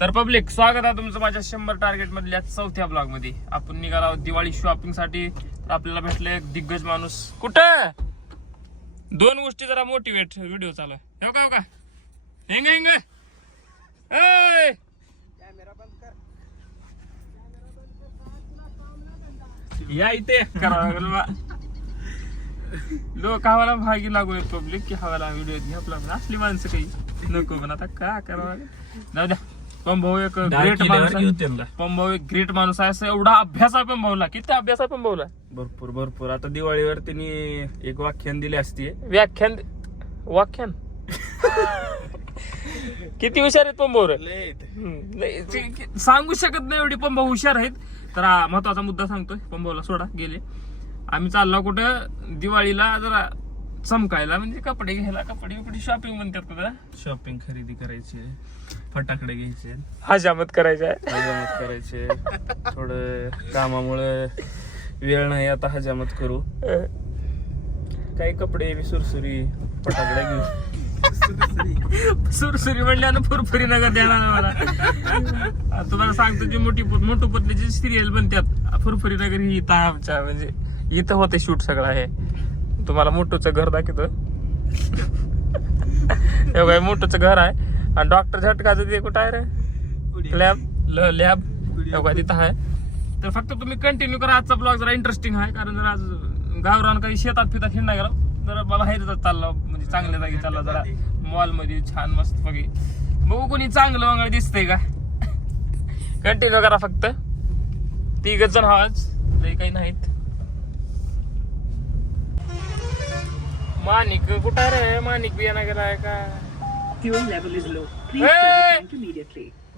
तर पब्लिक स्वागत आहे तुमचं माझ्या 100 टार्गेट मधल्या 4थ्या ब्लॉग मध्ये. आपण निघालो आहोत दिवाळी शॉपिंग साठी. तर आपल्याला भेटले एक दिग्गज माणूस. कुठं दोन गोष्टी जरा मोटिवेट व्हिडिओ चालू आहे. हो का हिंग हिंग ए या इथे करा लोक हवाला भागी लागू आहेत पब्लिक की हवाला व्हिडिओ घे आपला असली माणसं काही नको पण आता काय करावं. जाऊ द्या. पंभाऊ एक ग्रेट माणूस आहे. पंभाऊ एक ग्रेट माणूस आहे. असं एवढा अभ्यास आहे पंभाऊला. किती अभ्यास आहे पंभाऊला? भरपूर. आता दिवाळीवर त्यांनी एक व्याख्यान दिली असते. व्याख्यान किती हुशार आहेत पंभाऊ. सांगू शकत नाही एवढी पंभाऊ हुशार आहेत. तर महत्वाचा मुद्दा सांगतोय. पंभाऊला सोडा गेले. आम्ही चाललो कुठं दिवाळीला जरा चमकायला म्हणजे कपडे घ्यायला. कपडे शॉपिंग म्हणतात का? शॉपिंग खरेदी करायची, फटाकडे घ्यायचे, हजामत करायचे. थोडं कामामुळे वेळ नाही आता हजामत करू. काही कपडे सुरसुरी फटाकडे घेऊ. सुरसुरी म्हणल्यानं फुरफुरी नगर देणार मला. तुम्हाला सांगतो जी मोठू पतलीची सिरियल बनतात फुरफुरी नगर ही इथं आमच्या म्हणजे इथं होते शूट सगळं आहे. तुम्हाला मोठूचं घर दाखवतो. एवढं मोठूचं घर आहे. आणि डॉक्टर झटकाचं ते कुठं आहे रे? लॅब एवढा तिथं आहे. तर फक्त तुम्ही कंटिन्यू करा. आजचा ब्लॉग जरा इंटरेस्टिंग आहे. कारण जर आज गावरान काही शेतात फितात हिंडा गेला जरा बाहेर चालला म्हणजे चांगल्या जागी चालला जरा मॉल मध्ये छान मस्त बघी बघू कोणी चांगलं वगैरे दिसतंय का. कंटिन्यू करा फक्त. 3 जण आवाज लई काही नाहीत. माणिक कुठं रे? माणिक बियाणा गेलाय का?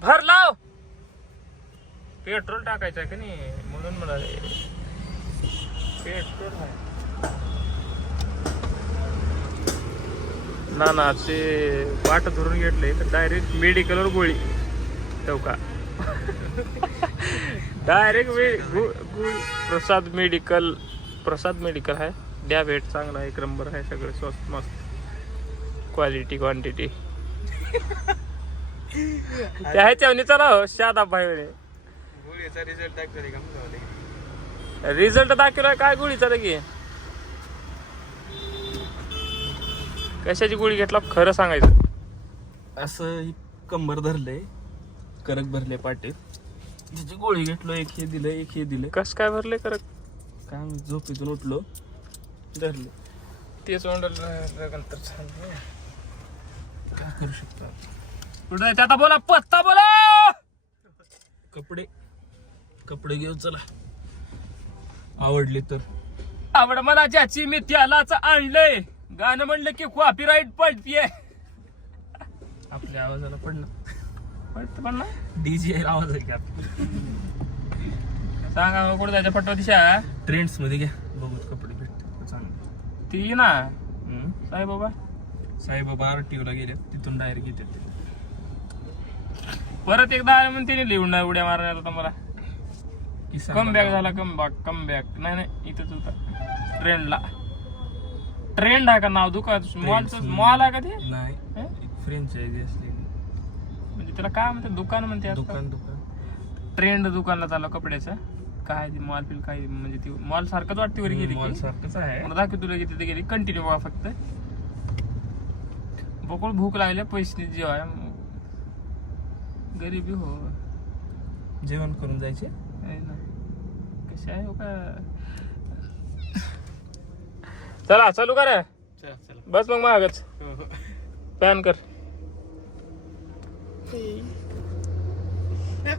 भर लाव. पेट्रोल टाकायचं का नाही म्हणून म्हणाले. पेट्रोल आहे ना ते वाट धरून घेतलंय तर डायरेक्ट मेडिकलवर गोळी ठेव का. डायरेक्ट प्रसाद मेडिकल आहे. द्या भेट चांगला एक नंबर आहे. सगळं स्वस्त मस्त क्वालिटी क्वांटिटी. त्या ह्याच्यावनी चला हो शादा भाई. रिझल्ट दाखवलाय काय गोळीचा लगे? कशाची गोळी घेतला खरं सांगायचं? असं कंबर धरलंय, करक भरले पाटीत. तिची गोळी घेतलो. एक हे दिलं. कस काय भरले करक? काय झोपेतून उठलो धरले. तेच नंतर काय करू शकतो कुठं आता बोला पत्ता बोला. कपडे घेऊ चला. आवडले तर आवड मला ज्याची मी त्यालाच आणलंय. गाणं म्हणलं की कॉपीराईट पडतीये. आपल्या आवाजाला पडत पण ना डीजे आवाज आहे का? सांगा कुठं जायचं फटवा दिशा. ट्रेंड्स मध्ये घ्या बघू कपडे भेटतात चांगले. ती ना साईबाबा RTO ला गेले तिथून डायरेक्ट येतात. परत एकदा आले म्हणून तिने लिहून नाही उड्या मारायला तुम्हाला. कमबॅक झाला. कमबॅक नाही इथंच होता. ट्रेंड आहे का नाव दुकान? मॉल आहे का ते? नाही फ्रेंचायझी असलेली म्हणजे त्याला काय म्हणतात? दुकान म्हणते. दुकान ट्रेंड दुकानला चाललं कपड्याचं. काय मॉल फिल काय म्हणजे ती मॉल सारखंच वाटते. वर गेली मॉल सारखंच आहे. मला दाखव तुला तिथे गेली. कंटिन्यू बघा फक्त. बकोळ भूक लागल्या पैसे जेवाय गरीबी हो. जेवण करून जायचे कसे आहे हो का. चला चालू कर. बस मग मागच पॅन कर.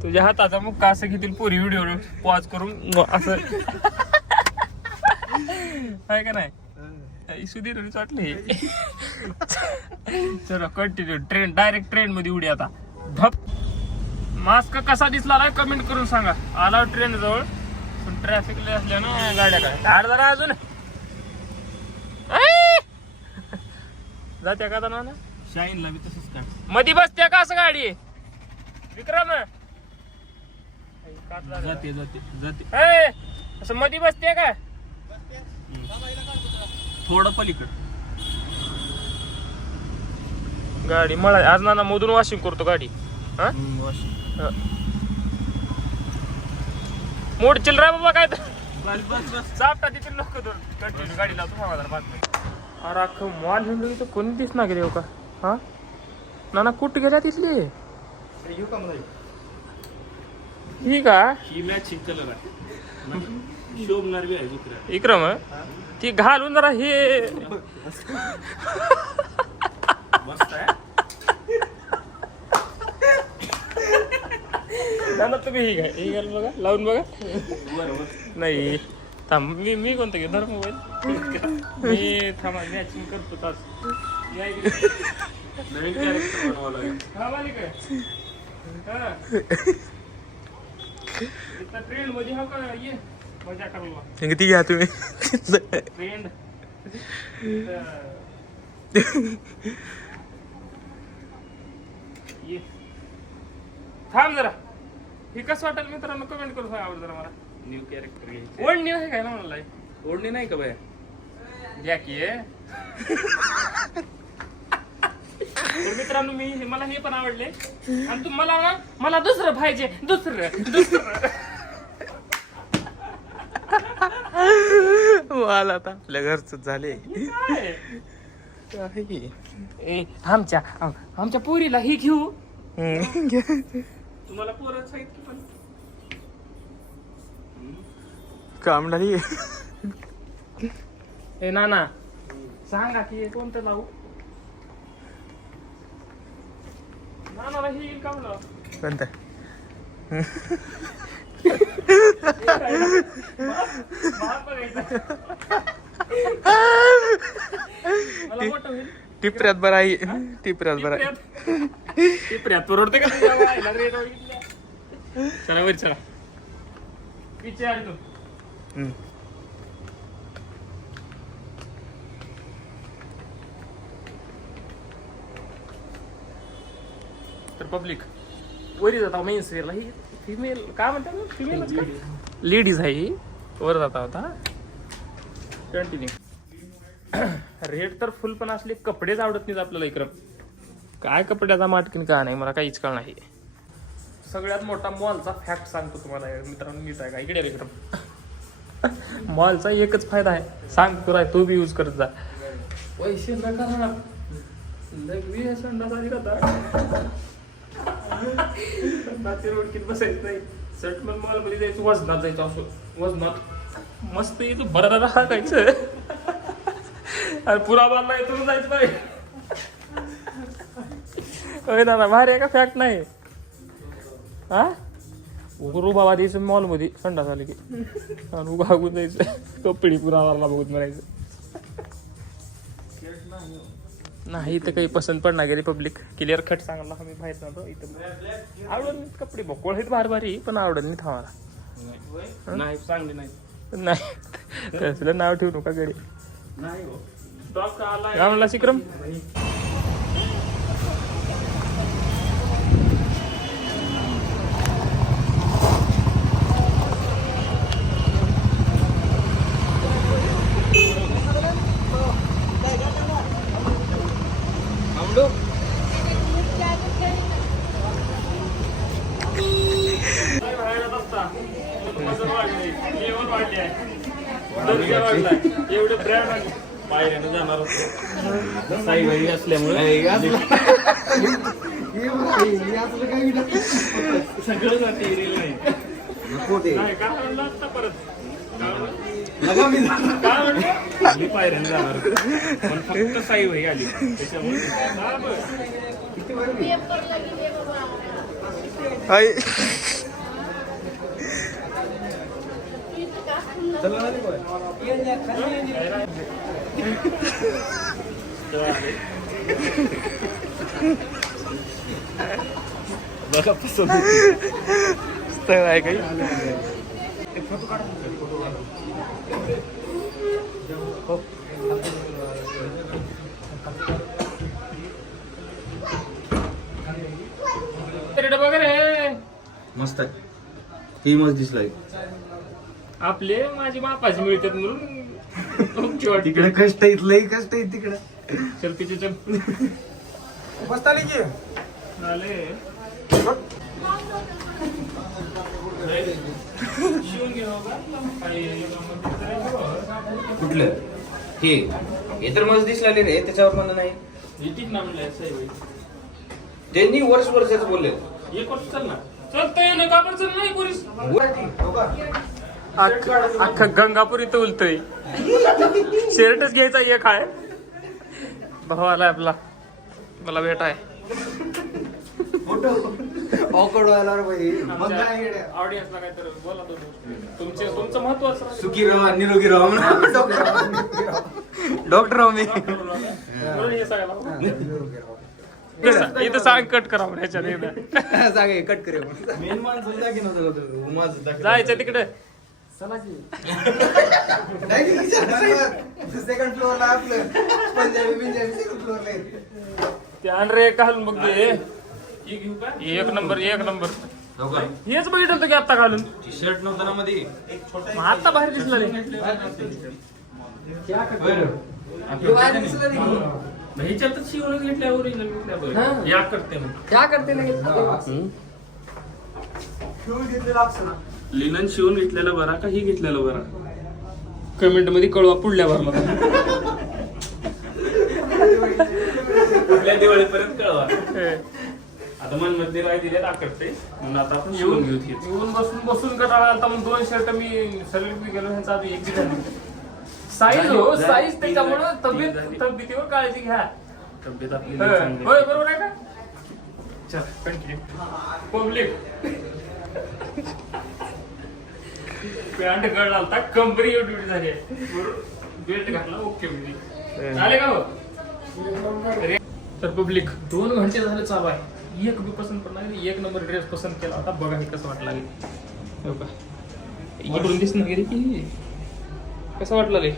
तुझ्या हाताचा मुक्का असं घेतील पुरी व्हिडिओ पॉज करून असं आहे का नाही? सुधीर वाटले. चलो कंटिन्यू. डायरेक्ट ट्रेन मध्ये उडी आता. धप. मास्क कसा दिसला कमेंट करून सांगा. आला ट्रेन जवळ पण ट्रॅफिक लय असल्यानं गाड्या काय झाड जरा अजून जात्या का ना शाईनला बी तसंच काय मधी बसत्या का असं गाडी विक्रम? जाते असं मधी बसते का? थोडं पलीकड गाडी मला आज ना मधून वॉशिंग करतो गाडी. हा? मूड चिल रा बाबा काय तर चापटा तिथे नको दोन कंटिन्यू गाडी लावतो समाधान बातमी. अरे अख्खं मॉल हिंडून तर कोणी दिसना गेले हो का? हा ना कुठं गेल्या तिथली ही का ही मॅचिंग कलर आहे शोभणार बी आहे दुसऱ्या. विक्रम ती घालून जरा हे मस्त आहे. ना तुम्ही ही काय ही घाल बघा लावून बघा. बरोबर. नाही थांब मी कोणतं घे धर मोबाईल मी थांबा मॅचिंग करतो तास या इकडे. नवीन कॅरेक्टर बनवावं लागेल. हा मालिक आहे हा इथं ट्रेंड मध्ये हा का ये मजा करायला किती घ्या तुम्ही ट्रेंड ये थांब जरा हे कसं वाटेल मित्रांनो कमेंट करू सांगा जरा मला. न्यू कॅरेक्टर घ्यायचं. ओढणी नाही काय ना मला ओढणी नाही का बाया? घ्या की तर मित्रांनो मला हे पण आवडले आणि तुम्हाला ना मला दुसरं पाहिजे दुसरं मला आता आपल्या घरच झाले. ए आमच्या पोरीला ही घेऊ. तुम्हाला पोरच आहेत की पण काम झाली. ए नाना सांगा की कोणतं लावू. नानाला ही येईल का म्हणलं. कोणतं मला मोठं होईल. टिपऱ्यात बरं आहे. टिपऱ्यात बरं आहे. टिपऱ्यात परवडते का तुझ्या बाईला रेट बघितल्या. चला वर चला पिचे आली तू. तर पब्लिक वरी जाता मेन स्वेअरला ही फिमेल काय म्हणतात ना फिमेल लेडीज आहे ही वर जाता होता. कंटिन्यू रेट तर फुल पण असले कपडेच आवडत नाहीत आपल्याला इकडं. काय कपड्याचा माटकीन का नाही मला काहीच कळ नाही. सगळ्यात मोठा मॉलचा फॅक्ट सांगतो तुम्हाला मित्रांनो नीट आहे का इकडे विक्रम. मॉलचा एकच फायदा आहे सांग तुला तू बी यूज करत जा. पैसे नका रोडकीत बसायचं नाही. सटमन मॉल मध्ये जायचं वजनात जायचं असं वजनात मस्त येतो बरं राहायचं आणि पुरा बांधला येतो जायचं नाही. ना भारी आहे का फॅक्ट नाही हा उगरू बाबा द्यायचं मॉल मध्ये संडा झाली की आणि उगा हागून जायचं कपडी पुरावाला बघून म्हणायचं. नाही तर काही पसंत पडणार गेली पब्लिक क्लिअर कट सांगायला आम्ही बाहेर नव्हतो इथं आवडत कपडे बकोळ आहेत भार भारी पण आवडत नाही थांबाला. नाही चांगली नाही. नाही तसलं नाव ठेवू नका घरी. नाही हो. काय म्हणला शिक्रम. एवढे ब्रँड पायऱ्यानं जाणार होतो साई भाई असल्यामुळे सगळं जाते नाही का म्हणलं आता परत काय पायऱ्यानं जाणार होतो पण फक्त साई भाई आली त्याच्यामुळे बघा पसंत स्थळ आहे काही. फोटो काढा. वगैरे मस्त आहे. ही मस्त दिसलाय. आपले माझी मापाची मिळतात म्हणून तिकडे कष्ट आहेत लई कष्ट आहेत तिकडे. चल पिचे चल मस्त आली की आले कुठलं हे तर मस्त दिसले रे, त्याच्यावर मला नाही. येतील ना म्हणलं असं त्यांनी वर्षाच बोलले. एक वर्ष चल ना, चलतोय ना, का बरं चल नाही पुरीस. अख्खं गंगापूर इथं उलतोय. शर्टच घ्यायचा एक आहे. भाऊ आलाय आपला, मला भेट आहे. ऑडियन्सला काय तर बोला तुमचं महत्वाचं सुखी राहा, निरोगी राहा म्हणा. डॉक्टर आहो मी. इथं सांग कट करा ह्याच्यात कट करे मेन माणसं जागी नव्हतं माझं दाखव. जायचं तिकडे. सेकंड फ्लोअरला आपलं पंजाबी सेकंड फ्लोअरला. ते आणरे घालून बघ ते. एक नंबर हेच बघितलं होतं की आता घालून. टी शर्ट नव्हता ना मध्ये. मग आता बाहेर दिसलं रे. ह्याच्यातच शिवून घेतल्या ओरिजिनल घेतल्या. या करते मग क्या करते नाही लिनन शिवून घेतलेला बरा का ही घेतलेला बरा? कमेंट मध्ये कळवा पुढल्या भरला. कुठल्या दिवाळीपर्यंत कळवा. आता मनमध्ये राय दिले करते म्हणून आता आपण शिवून घेऊ हीच. येऊन बसून करावा आता मग 2 शर्ट मी सर्व गेलो ह्याचा आधी एक साईज हो साईज त्याच्यामुळे तब्येतीवर काळजी घ्या. तब्येत आपली होय चांगली. बरोबर आहे का? चल कंटिन्यू. पब्लिक पॅन्ट गळ घालता कंबरी ड्युटी झाली आहे. बेल्ट घातला ओके म्हणजे झाले का हो? तर पब्लिक 2 घंटे झाले चालू आहे. एक बी पसंत पण नाही. एक नंबर ड्रेस पसंत केला होता. बघा हे कसं वाटलं हो का? इकडून दिसणार गेले की कसं वाटलं रे?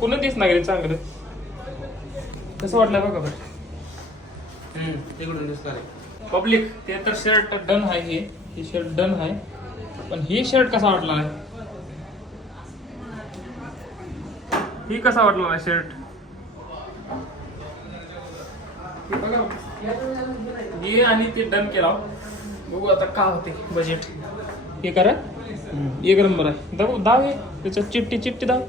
पुन्हा दिसणार गेले चांगलं. कसं वाटलं बघा बरं. तिकडून दिसणार. पब्लिक ते तर शर्ट डन आहे. हे शर्ट डन आहे. पण ही शर्ट कसा वाटला आहे? ही कसा वाटला आहे शर्ट? हे आणि ते डन केला. बघू आता का होते बजेट. हे करा एक नंबर आहे. दाव हे त्याच्यात चिठ्ठी दाव.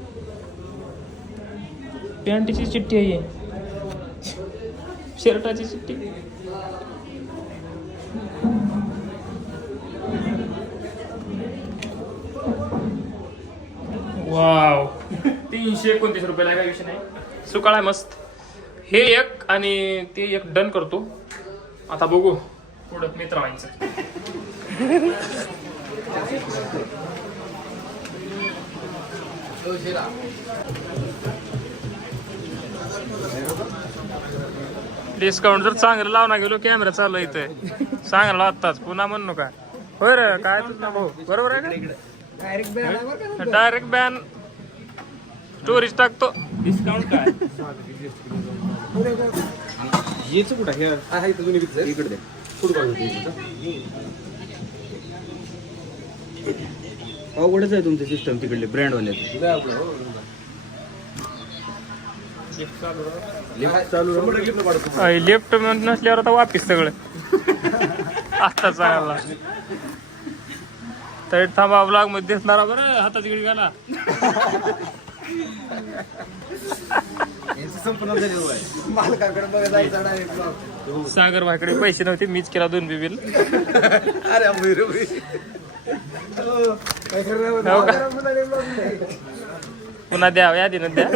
पॅन्टची चिठ्ठी आहे, शर्टाची चिठ्ठी. वाव 329 रुपयाला काय विषय नाही. सुकाळ आहे मस्त. हे एक आणि ते एक डन करतो. आता बघू पुढं मित्रांचं. डिस्काउंट जर चांगलं लावणार गेलो कॅमेरा चालू इथे चांगला आत्ताच पुन्हा म्हण नका. होय रे काय तुझं भाऊ बरोबर आहे का? डायरेक्ट बॅन स्टोरेज टाकतो. डिस्काउंट काय? हेच कुठं हे इकडे दे. अवघडच आहे तुमचं सिस्टम तिकडले ब्रँडवाले. लेफ्ट नसल्यावर आता वापिस सगळं आता चांगला. तर थांबा ब्लॉग मध्ये दिसणारा बरं हाताची गिडी घाला. सागर भाईकडे पैसे नव्हते मीच केला 2 बिल. पुन्हा द्या यादीनं द्या.